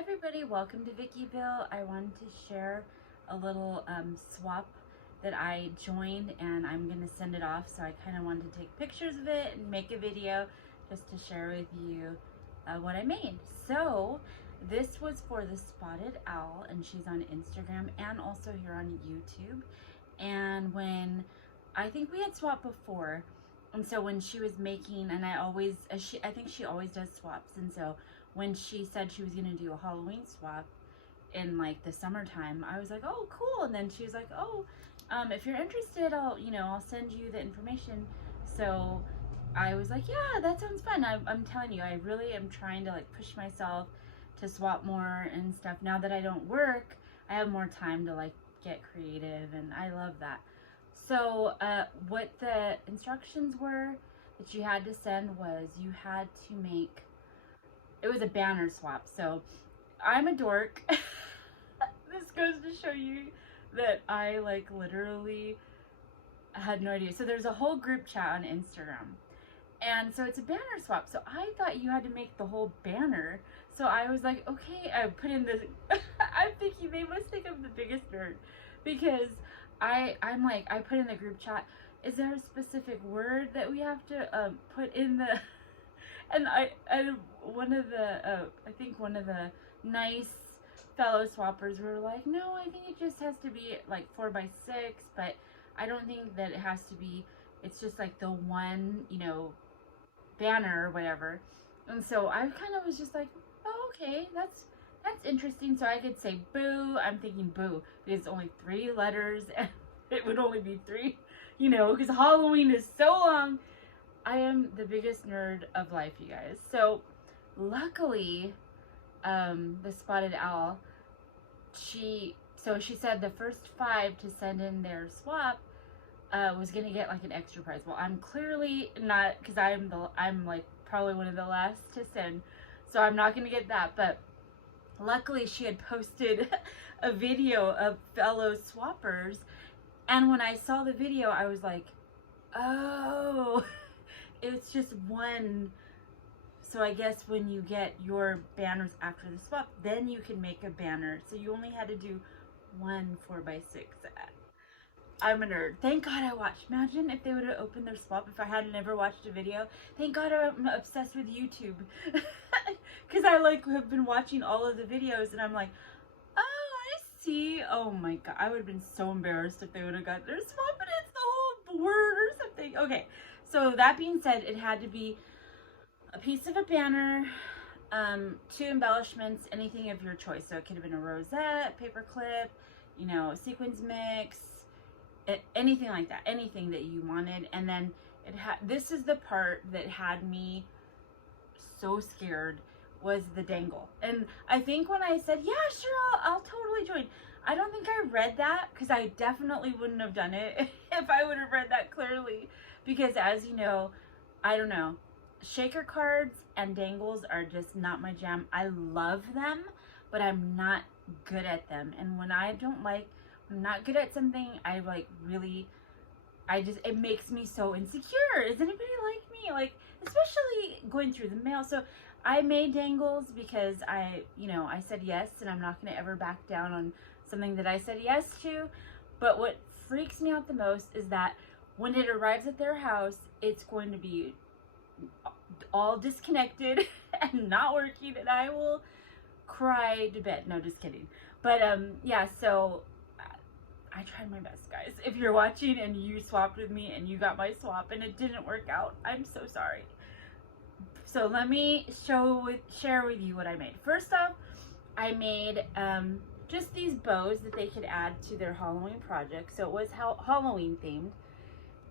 everybody, welcome to Vickyville. I wanted to share a little swap that I joined, and I'm going to send it off, so I kind of wanted to take pictures of it and make a video just to share with you what I made. So this was for the Spotted Owl, and she's on Instagram and also here on YouTube. And when I think we had swapped before, and so when she was making, and I think she always does swaps, and so when she said she was gonna do a Halloween swap in like the summertime, I was like, oh, cool. And then she was like, oh, if you're interested, I'll send you the information. So I was like, yeah, that sounds fun. I'm telling you, I really am trying to like push myself to swap more and stuff. Now that I don't work, I have more time to like get creative, and I love that. So what the instructions were that you had to send was you had to make, it was a banner swap. So I'm a dork. This goes to show you that I like literally had no idea. So there's a whole group chat on Instagram. And so it's a banner swap. So I thought you had to make the whole banner. So I was like, okay, I put in the, I'm thinking they must think I'm the biggest nerd, because I'm like, I put in the group chat, is there a specific word that we have to put in the, and one of the, I think one of the nice fellow swappers were like, no, I think it just has to be like 4x6, but I don't think that it has to be, it's just like the one, banner or whatever. And so I kind of was just like, oh, okay, that's interesting. So I could say boo. I'm thinking boo because it's only 3 letters and it would only be 3, because Halloween is so long. I am the biggest nerd of life, you guys. So luckily, the Spotted Owl, she said the first 5 to send in their swap was gonna get like an extra prize. Well, I'm clearly not, because I'm like probably one of the last to send, so I'm not gonna get that. But luckily she had posted a video of fellow swappers, and when I saw the video I was like, oh, it's just one. So I guess when you get your banners after the swap, then you can make a banner. So you only had to do 1 4x6. I'm a nerd. Thank God I watched. Imagine if they would have opened their swap if I hadn't ever watched a video. Thank God I'm obsessed with YouTube. Because I like have been watching all of the videos and I'm like, oh, I see. Oh my God. I would have been so embarrassed if they would have got their swap and it's the whole word or something. Okay. So that being said, it had to be a piece of a banner, 2 embellishments, anything of your choice. So it could have been a rosette, paper clip, sequins mix, anything like that, anything that you wanted. And then this is the part that had me so scared, was the dangle. And I think when I said, yeah, sure, I'll totally join, I don't think I read that, because I definitely wouldn't have done it if I would have read that clearly, because as you know, I don't know, shaker cards and dangles are just not my jam. I love them, but I'm not good at them. And when I'm not good at something, I like really, it makes me so insecure. Is anybody like me? Like, especially going through the mail. So I made dangles because I said yes, and I'm not going to ever back down on something that I said yes to. But what freaks me out the most is that when it arrives at their house, it's going to be all disconnected and not working, and I will cry to bed. No, just kidding. But yeah, so I tried my best, guys. If you're watching and you swapped with me and you got my swap and it didn't work out, I'm so sorry. So let me share with you what I made. First off, I made just these bows that they could add to their Halloween project. So it was Halloween themed,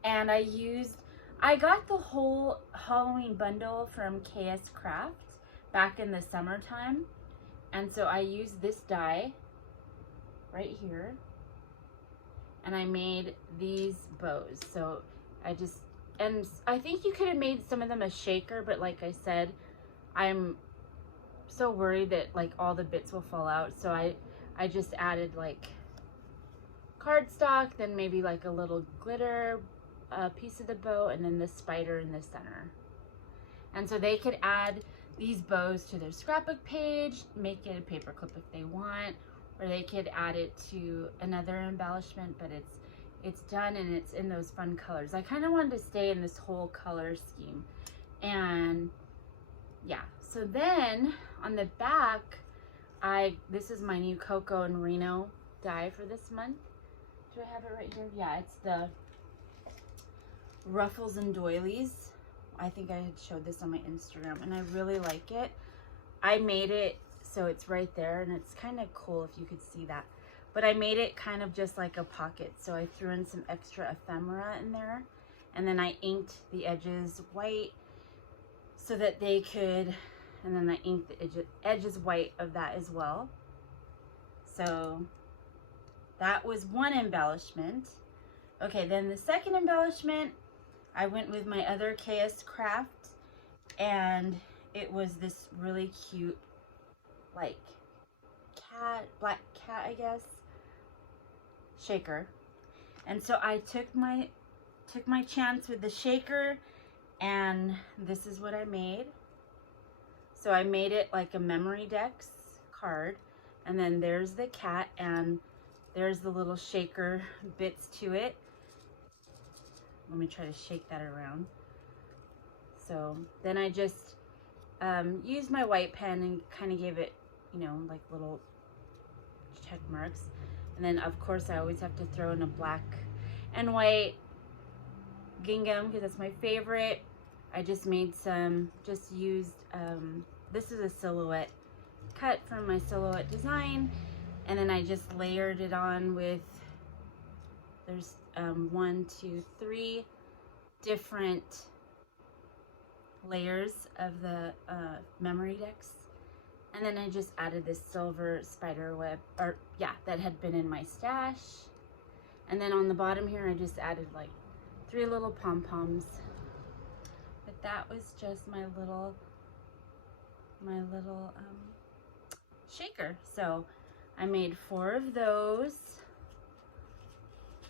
and I got the whole Halloween bundle from KS Craft back in the summertime, and so I used this die right here, and I made these bows. So and I think you could have made some of them a shaker, but like I said, I'm so worried that like all the bits will fall out, so I just added like cardstock, then maybe like a little glitter piece of the bow, and then the spider in the center. And so they could add these bows to their scrapbook page, make it a paperclip if they want, or they could add it to another embellishment, but it's done and it's in those fun colors. I kind of wanted to stay in this whole color scheme. And yeah, so then on the back, this is my new Coco and Reno die for this month. Do I have it right here? Yeah, it's the Ruffles and Doilies. I think I had showed this on my Instagram, and I really like it. I made it so it's right there, and it's kind of cool if you could see that. But I made it kind of just like a pocket, so I threw in some extra ephemera in there, and then I inked the edges white so that they could, and then I inked the edges white of that as well. So that was one embellishment. Okay, then the second embellishment, I went with my other KS Craft, and it was this really cute, like, black cat, I guess, shaker. And so I took my chance with the shaker, and this is what I made. So I made it like a Memory Dex card, and then there's the cat, and there's the little shaker bits to it. Let me try to shake that around. So then I just used my white pen and kind of gave it, you know, like little check marks. And then of course I always have to throw in a black and white gingham because that's my favorite. I just made some, just used, this is a silhouette cut from my silhouette design. And then I just layered it on with, there's 1, 2, 3 different layers of the Memory Dex. And then I just added this silver spider web, or yeah, that had been in my stash. And then on the bottom here, I just added like 3 little pom-poms. But that was just my little shaker. So I made 4 of those.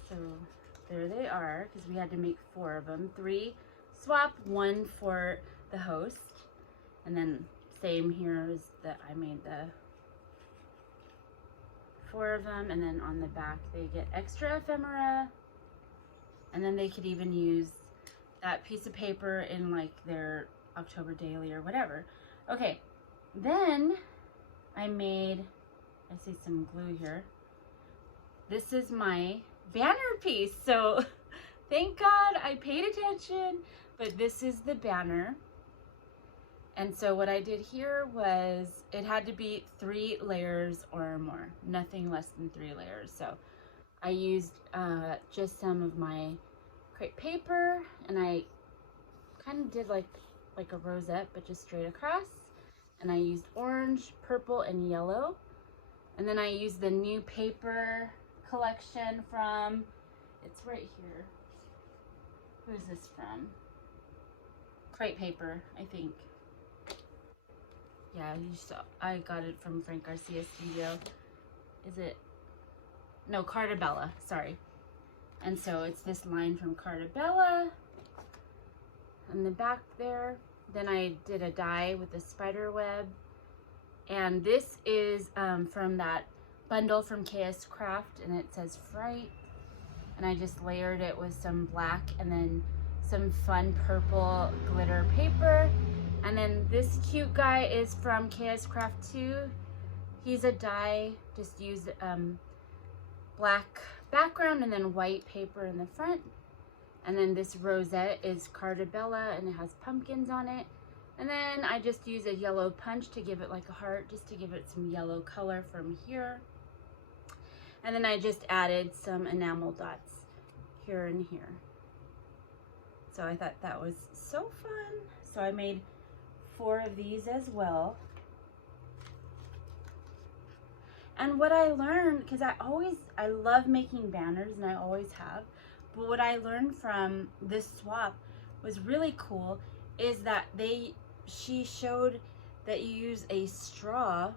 So there they are, because we had to make 4 of them. 3 swap, 1 for the host. And then same here is that I made the 4 of them, and then on the back they get extra ephemera, and then they could even use that piece of paper in like their October daily or whatever. Okay, then I made, I see some glue here. This is my banner piece, so thank God I paid attention, but this is the banner. And so what I did here was, it had to be 3 layers or more, nothing less than 3 layers. So I used just some of my crepe paper, and I kind of did like a rosette, but just straight across. And I used orange, purple, and yellow. And then I used the new paper collection from, it's right here. Who is this from? Crepe Paper, I think. Yeah, I got it from Frank Garcia Studio. Is it? No, Carta Bella, sorry. And so it's this line from Carta Bella on the back there. Then I did a die with a spider web. And this is from that bundle from KS Craft, and it says Fright. And I just layered it with some black and then some fun purple glitter paper. And then this cute guy is from KS Craft 2. He's a die, just used black background and then white paper in the front. And then this rosette is Carta Bella, and it has pumpkins on it. And then I just use a yellow punch to give it like a heart, just to give it some yellow color from here. And then I just added some enamel dots here and here. So I thought that was so fun. So I made 4 of these as well. And what I learned, because I love making banners, and I always have, but what I learned from this swap was really cool, is that she showed that you use a straw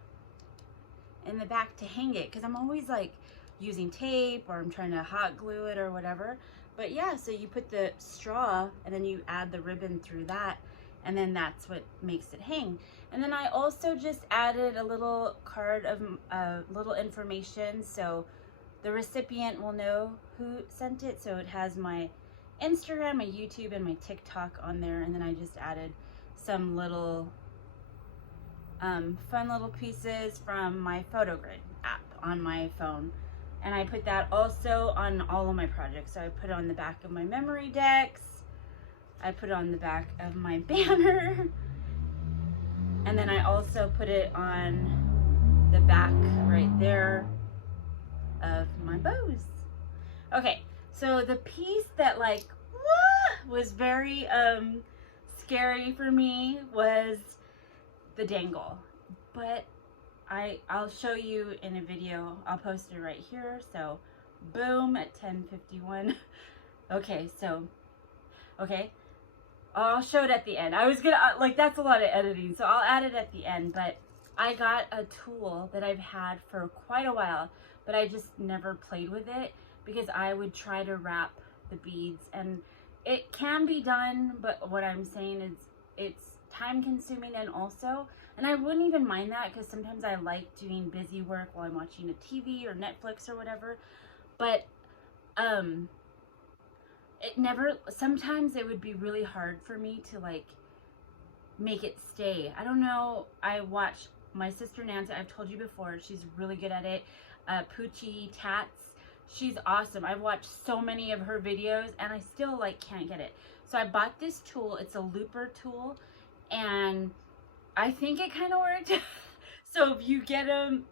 in the back to hang it, because I'm always like using tape, or I'm trying to hot glue it or whatever. But yeah, so you put the straw and then you add the ribbon through that, and then that's what makes it hang. And then I also just added a little card of little information, so the recipient will know who sent it. So it has my Instagram, my YouTube, and my TikTok on there. And then I just added some little fun little pieces from my PhotoGrid app on my phone. And I put that also on all of my projects. So I put it on the back of my memory decks. I put it on the back of my banner. And then I also put it on the back right there of my bows. Okay, so the piece that like was very scary for me was the dangle. But I'll show you in a video. I'll post it right here. So boom, at 10:51. Okay, so I'll show it at the end. I was gonna, like, that's a lot of editing, so I'll add it at the end. But I got a tool that I've had for quite a while, but I just never played with it because I would try to wrap the beads, and it can be done, but what I'm saying is it's time consuming, and I wouldn't even mind that because sometimes I like doing busy work while I'm watching a TV or Netflix or whatever. But sometimes it would be really hard for me to like make it stay. I don't know. I watched my sister Nancy, I've told you before, she's really good at it. Poochie Tats, she's awesome. I've watched so many of her videos and I still like can't get it. So I bought this tool. It's a looper tool and I think it kind of worked. So if you get them,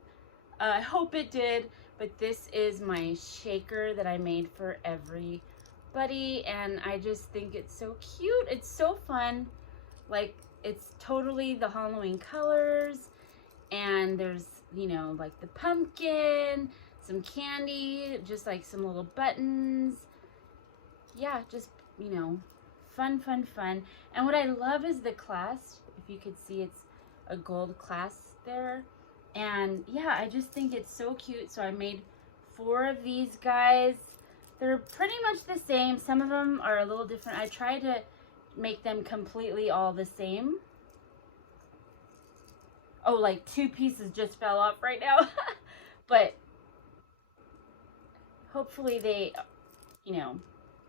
I hope it did. But this is my shaker that I made for everybody, and I just think it's so cute. It's so fun. Like, it's totally the Halloween colors, and there's, you know, like the pumpkin, some candy, just like some little buttons. Yeah, just, you know, fun. And what I love is the clasp. If you could see, it's a gold clasp there. And yeah, I just think it's so cute. So I made 4 of these guys. They're pretty much the same. Some of them are a little different. I tried to make them completely all the same. Oh, like 2 pieces just fell off right now. But hopefully they, you know,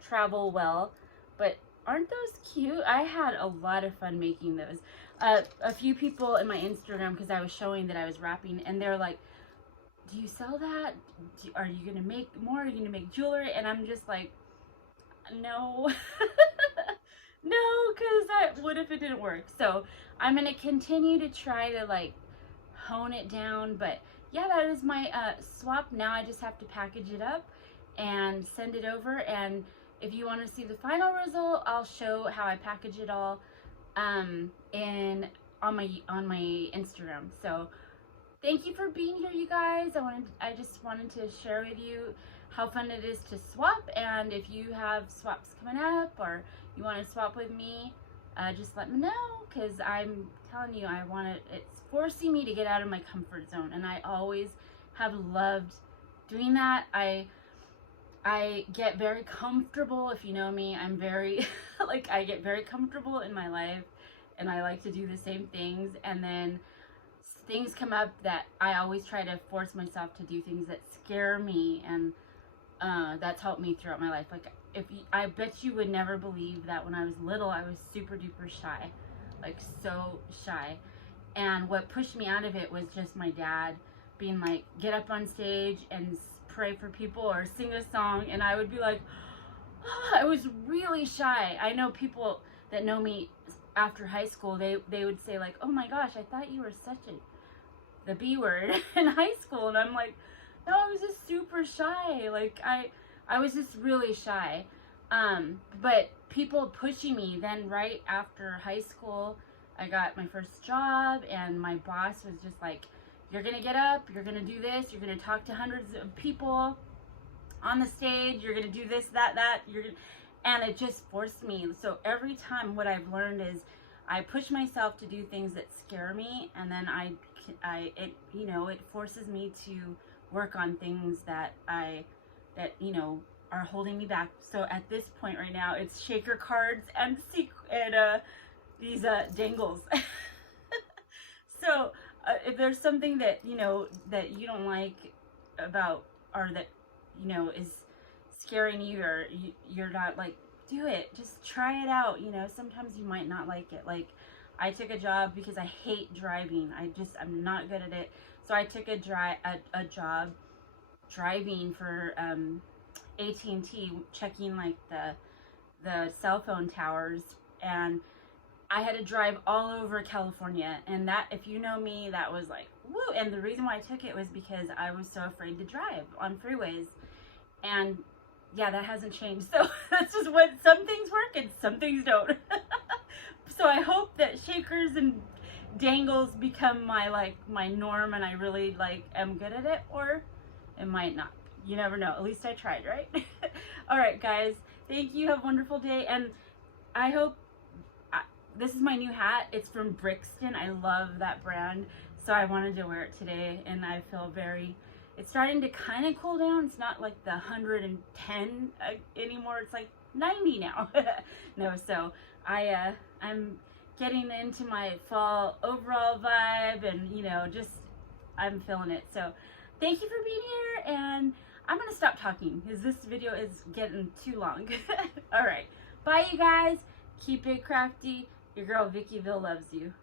travel well. But aren't those cute? I had a lot of fun making those. A few people in my Instagram, because I was showing that I was wrapping, and they're like, do you sell that? Are you going to make more? Are you going to make jewelry? And I'm just like, no. No, because what if it didn't work? So I'm going to continue to try to like hone it down. But yeah, that is my swap. Now I just have to package it up and send it over. And if you want to see the final result, I'll show how I package it all on my Instagram. So thank you for being here, you guys. I just wanted to share with you how fun it is to swap, and if you have swaps coming up or you want to swap with me, just let me know, because I'm telling you, it's forcing me to get out of my comfort zone, and I always have loved doing that. I get very comfortable. If you know me, I'm very, like, I get very comfortable in my life, and I like to do the same things, and then things come up that I always try to force myself to do things that scare me, and that's helped me throughout my life. Like, I bet you would never believe that when I was little, I was super duper shy, like so shy, and what pushed me out of it was just my dad being like, get up on stage and pray for people or sing a song, and I would be like, oh, I was really shy. I know people that know me after high school, they would say like, oh my gosh, I thought you were the B word in high school, and I'm like, no, I was just super shy. Like I was just really shy. But people pushing me. Then right after high school, I got my first job, and my boss was just like, you're gonna get up, you're gonna do this, you're gonna talk to hundreds of people on the stage, you're gonna do this, that, and it just forced me. So every time, what I've learned is I push myself to do things that scare me, and then it forces me to work on things that you know are holding me back. So at this point right now, it's shaker cards and these dangles. if there's something that, you know, that you don't like about, or that, you know, is scaring you, or you're not like, do it, just try it out. You know, sometimes you might not like it. Like, I took a job because I hate driving. I'm not good at it. So I took a job driving for AT&T, checking like the cell phone towers, and I had to drive all over California. And that, if you know me, that was like, woo. And the reason why I took it was because I was so afraid to drive on freeways. And yeah, that hasn't changed. So that's just what, some things work and some things don't. So I hope that shakers and dangles become my norm, and I really like am good at it, or it might not. You never know. At least I tried, right? All right, guys. Thank you. Have a wonderful day. And I hope, this is my new hat. It's from Brixton. I love that brand. So I wanted to wear it today, and I feel very, it's starting to kind of cool down. It's not like the 110 anymore. It's like 90 now. No, so I'm getting into my fall overall vibe, and, you know, just, I'm feeling it. So thank you for being here, and I'm gonna stop talking because this video is getting too long. All right, bye you guys. Keep it crafty. Your girl Vickyville loves you.